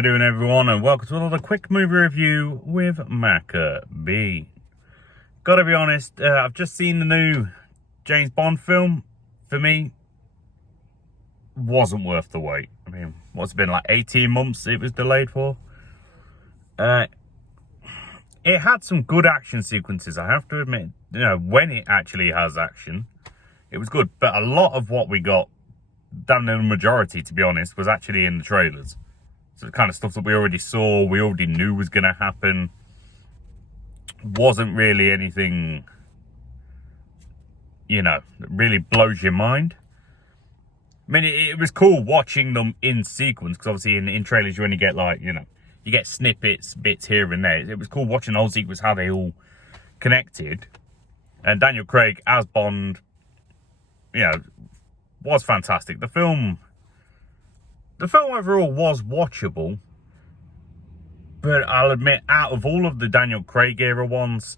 we doing, everyone? And welcome to another quick movie review with Maka B. Gotta be honest, I've just seen the new James Bond film. For me, wasn't worth the wait. I mean, what's it been, like 18 months it was delayed for? It had some good action sequences, I have to admit. You know, when it actually has action, it was good. But a lot of what we got, damn near the majority, to be honest, was actually in the trailers. So the kind of stuff that we already saw, we already knew was going to happen. Wasn't really anything, you know, that really blows your mind. I mean, it was cool watching them in sequence, because obviously in trailers you only get, like, you know, you get snippets, bits here and there. It was cool watching the whole sequence, how they all connected. And Daniel Craig as Bond, you know, was fantastic. The film overall was watchable, but I'll admit, out of all of the Daniel Craig era ones,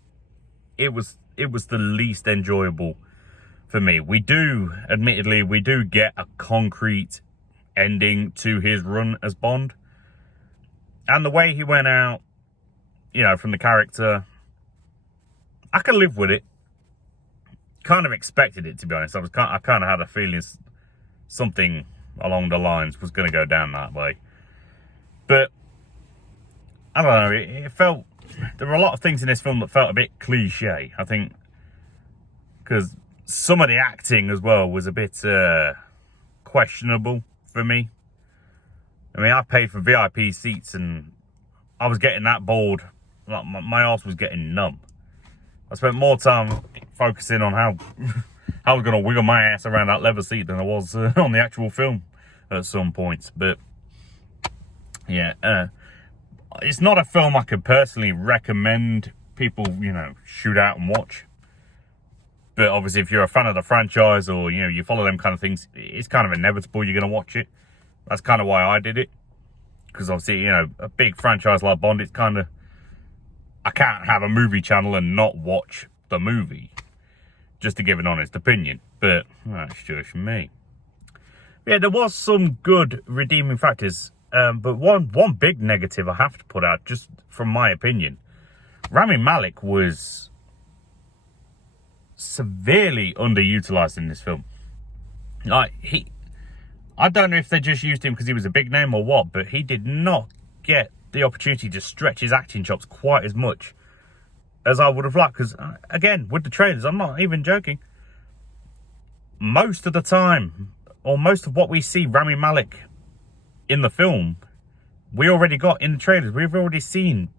it was the least enjoyable for me. Admittedly, we do get a concrete ending to his run as Bond, and the way he went out, you know, from the character, I can live with it. Kind of expected it, to be honest. I kind of had a feeling something along the lines was going to go down that way. But I don't know, it felt, there were a lot of things in this film that felt a bit cliche, I think, because some of the acting as well was a bit questionable for me. I mean, I paid for VIP seats and I was getting that bored. Like, my arse was getting numb. I spent more time focusing on how I was going to wiggle my ass around that leather seat than I was on the actual film at some points. But yeah, it's not a film I could personally recommend people, you know, shoot out and watch. But obviously, if you're a fan of the franchise, or, you know, you follow them kind of things, it's kind of inevitable you're going to watch it. That's kind of why I did it. Because obviously, you know, a big franchise like Bond, it's kind of, I can't have a movie channel and not watch the movie, just to give an honest opinion. But that's just me. Yeah, there was some good redeeming factors. But one big negative I have to put out, just from my opinion, Rami Malek was severely underutilized in this film. Like, I don't know if they just used him because he was a big name or what, but he did not get the opportunity to stretch his acting chops quite as much as I would have liked. Because, again, with the trailers, I'm not even joking, most of the time, or most of what we see Rami Malek in the film, we already got in the trailers. We've already seen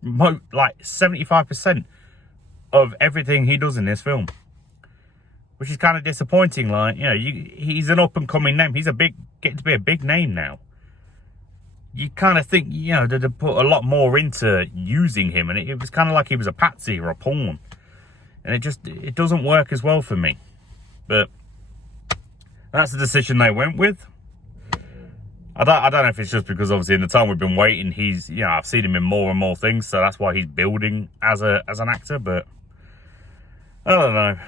like 75% of everything he does in this film, which is kind of disappointing. Like, you know, he's an up and coming name. He's getting to be a big name now. You kind of think, you know, they'd put a lot more into using him, and it was kind of like he was a patsy or a pawn, and it doesn't work as well for me. But that's the decision they went with. I don't know if it's just because obviously in the time we've been waiting, he's, you know, I've seen him in more and more things, so that's why he's building as an actor. But I don't know.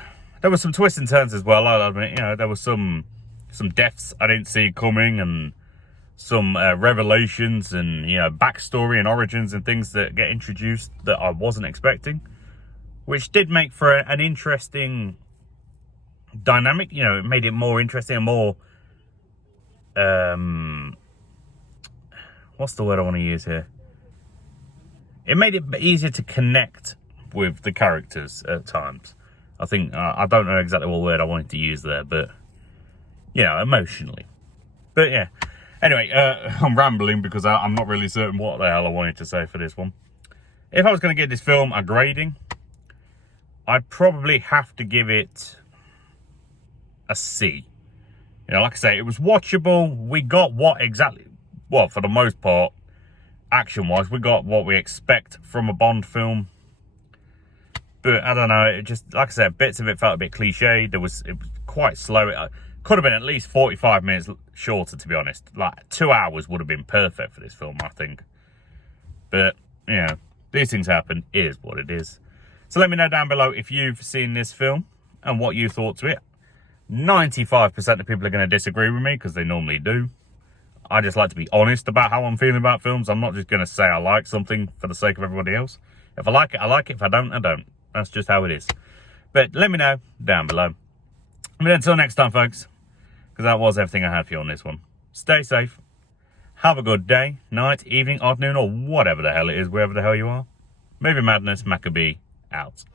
There were some twists and turns as well. I admit, you know, there were some deaths I didn't see coming, and some revelations and, you know, backstory and origins and things that get introduced that I wasn't expecting, which did make for an interesting dynamic. You know, it made it more interesting and more, what's the word I want to use here? It made it easier to connect with the characters at times. I think, I don't know exactly what word I wanted to use there, but, you know, emotionally. But yeah. Anyway, I'm rambling because I'm not really certain what the hell I wanted to say for this one. If I was going to give this film a grading, I'd probably have to give it a C. You know, like I say, it was watchable. We got what exactly, well, for the most part, action-wise, we got what we expect from a Bond film. But I don't know, it just, like I said, bits of it felt a bit cliche. It was quite slow. It could have been at least 45 minutes shorter, to be honest. Like, 2 hours would have been perfect for this film, I think. But, you know, these things happen. It is what it is. So let me know down below if you've seen this film and what you thought to it. 95% of people are going to disagree with me, because they normally do. I just like to be honest about how I'm feeling about films. I'm not just going to say I like something for the sake of everybody else. If I like it, I like it. If I don't, I don't. That's just how it is. But let me know down below. But until next time, folks, because that was everything I had for you on this one. Stay safe. Have a good day, night, evening, afternoon, or whatever the hell it is, wherever the hell you are. Movie Madness Maccabee out.